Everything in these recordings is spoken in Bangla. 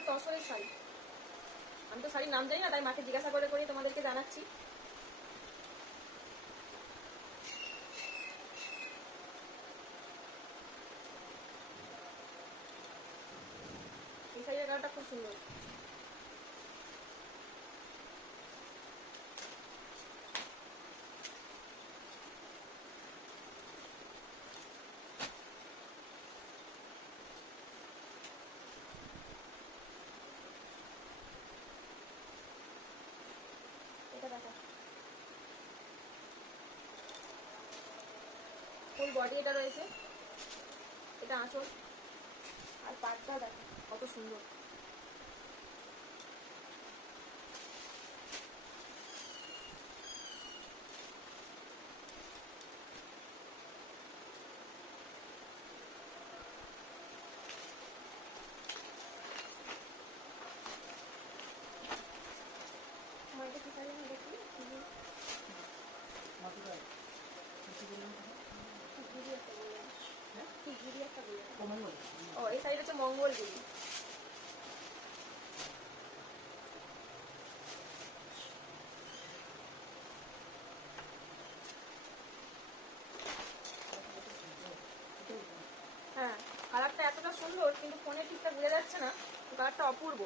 একটা তসরের শাড়ি। আমি তো শাড়ির নাম জানি না, তাই মাকে জিজ্ঞাসা করে করে তোমাদেরকে জানাচ্ছি। এই শাড়ির কালারটা খুব সুন্দর। এটা দেখা ফুল বডি এটা রয়েছে, এটা আঁচল, আর পাটটা দেখো কত সুন্দর। ও এই শাড়িটা হচ্ছে মঙ্গলগিরি। হ্যাঁ কালারটা এতটা সুন্দর, কিন্তু ফোনে ঠিকঠাক বোঝা যাচ্ছে না, কালারটা অপূর্ব।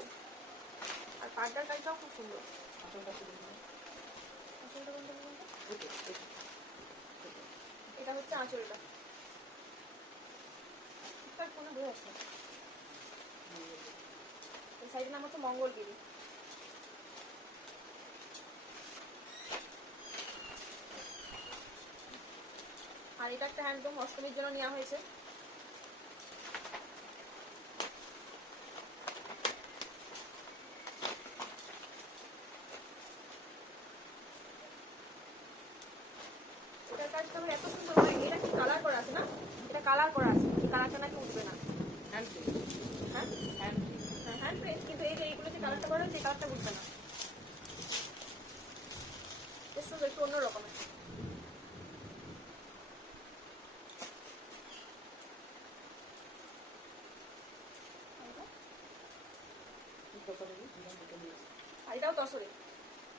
আর পাড়টার কাজটাও খুব সুন্দর। এটা হচ্ছে আঁচলটা, ঠিকঠাক ফোনে বোঝা যাচ্ছে না। এই শাড়ির নাম হচ্ছে মঙ্গলগিরি। আর এটা একটা হ্যান্ডলুম, অষ্টমীর জন্য নেওয়া হয়েছে। এটার কাজটা আমার এত সুন্দর হয়। এটা কি কালার করা আছে না? এটা কালার করা আছে, এই কালারটা নাকি উঠবে না। হ্যাঁ হ্যান্ড প্রিন্ট, কিন্তু এই যে এইগুলো যে কালারটা করা হয়েছে এই কালারটা উঠবে না। বেশ সুন্দর, একটু অন্যরকম। আর এটাও তসরে,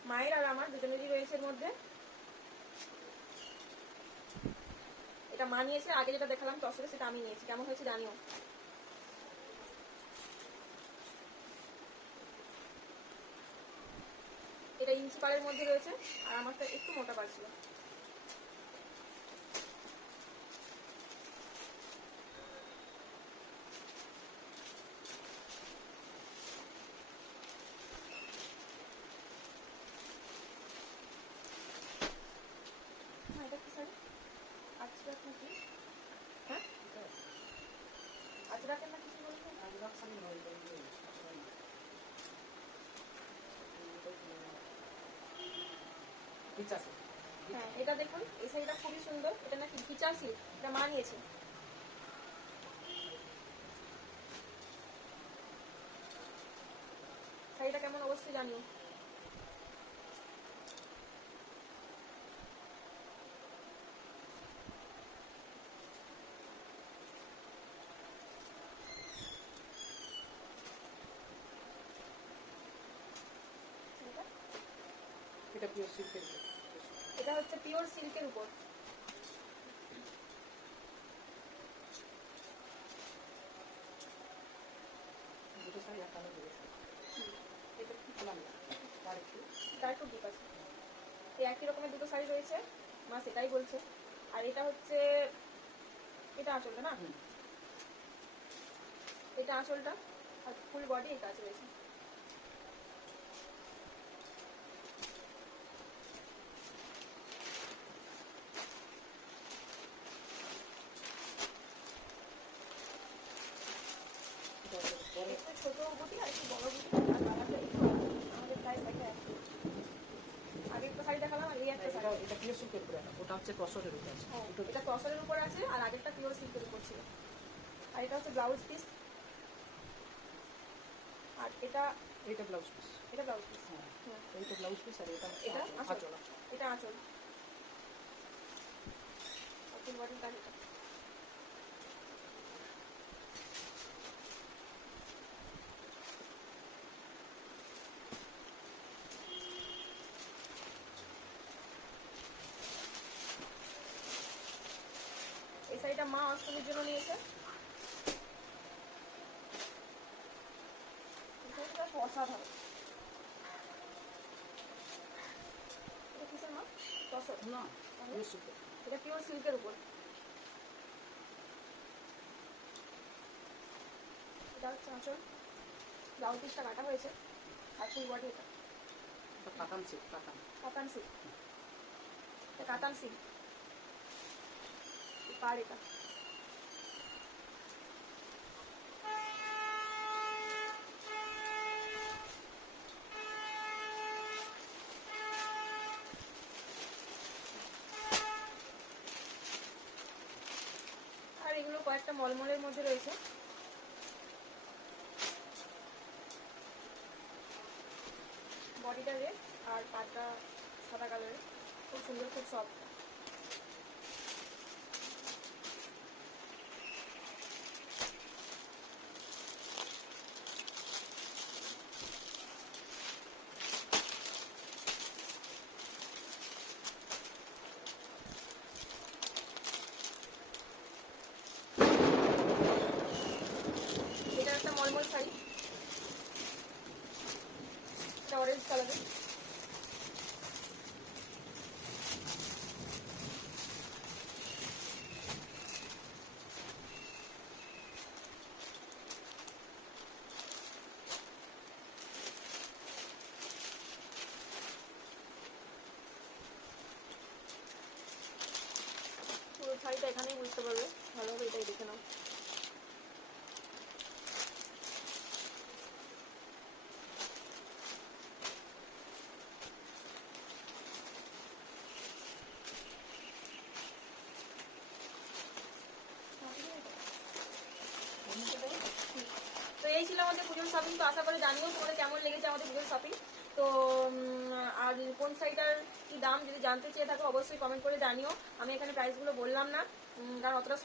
মায়ের আর আমার দুজনেরই রয়েছে এর মধ্যে। এটা মা নিয়েছে, আগে যেটা দেখালাম তসরে সেটা আমি নিয়েছি। কেমন হয়েছে জানিও। এটা ইঞ্চি পাড়ের মধ্যে রয়েছে, আর আমারটা একটু মোটা পাড় ছিল। এটা কি শাড়ি? আজরাক নাকি? হ্যাঁ আজরাকের না কিছু বলছে। হ্যাঁ এটা দেখুন, এই শাড়িটা খুবই সুন্দর। এটা নাকি ঘিচা সিল্ক, এটা মা নিয়েছে। শাড়িটা কেমন অবশ্যই জানিও। এটা পিওর সিল্কের, এটা হচ্ছে পিওর সিল্কের উপর। দুটো শাড়ি এক কালার রয়েছে। এটা কি খোলাম না, তার একটু ডিপ আছে। এই একই রকমের দুটো শাড়ি রয়েছে, মা সেটাই বলছে। আর এটা হচ্ছে, এটা আঁচলটা না, এটা আঁচলটা, আর ফুল বডি এই কাজ রয়েছে। একটু ছোট বুটি আর একটু বড় বুটি, আর কালারটা একটু আমাদের প্রাইস দেখা আছে। আগে একটা শাড়ি দেখালাম, আর এই একটা শাড়ি। এটা পিওর সিল্কের উপরে, ওটা হচ্ছে তসরের উপরে আছে। এটা তসরের উপর আছে, আর আগেরটা পিওর সিল্কের উপর ছিল। আর এটা হচ্ছে ব্লাউজ পিস, আর এটা ব্লাউজ পিস। এটা ব্লাউজ পিস। হ্যাঁ এইটা ব্লাউজ পিস, আর এটা আঁচল। এটা আঁচল, ফুল বডির কাজ এটা। এটা মা অষ্টমীর জন্য নিয়েছে। অসাধারণ। এটা কিসের মা? তসর না তাহলে? মিশুকে এটা পিওর সিল্কের উপর। এটা হচ্ছে আঁচল, ব্লাউজ পিসটা কাটা হয়েছে, আর ফুল বডি এটা কাতান সিল্ক কাতান। কাতান সিল্ক। এটা কাতান সিল্ক। পার এটা। আর এগুলো কয়েকটা মলমলের মধ্যে রয়েছে। বডিটা রেড আর পাটটা সাদা কালারের, খুব সুন্দর, খুব সফট। এটা একটা মলমল শাড়ি, এটা অরেঞ্জ কালারের। পুরো শাড়িটা এখানেই বুঝতে পারবে ভালোভাবে, এটাই দেখে নাও। তো এই ছিল আমাদের পুজোর শপিং। তো আশা করে জানিও তোমাদের কেমন লেগেছে আমাদের পুজোর শপিং। তো আর কোন শাড়িটার কি দাম যদি জানতে চেয়ে থাকো অবশ্যই কমেন্ট করে জানিও। আমি এখানে প্রাইসগুলো বললাম না, কারণ অতটা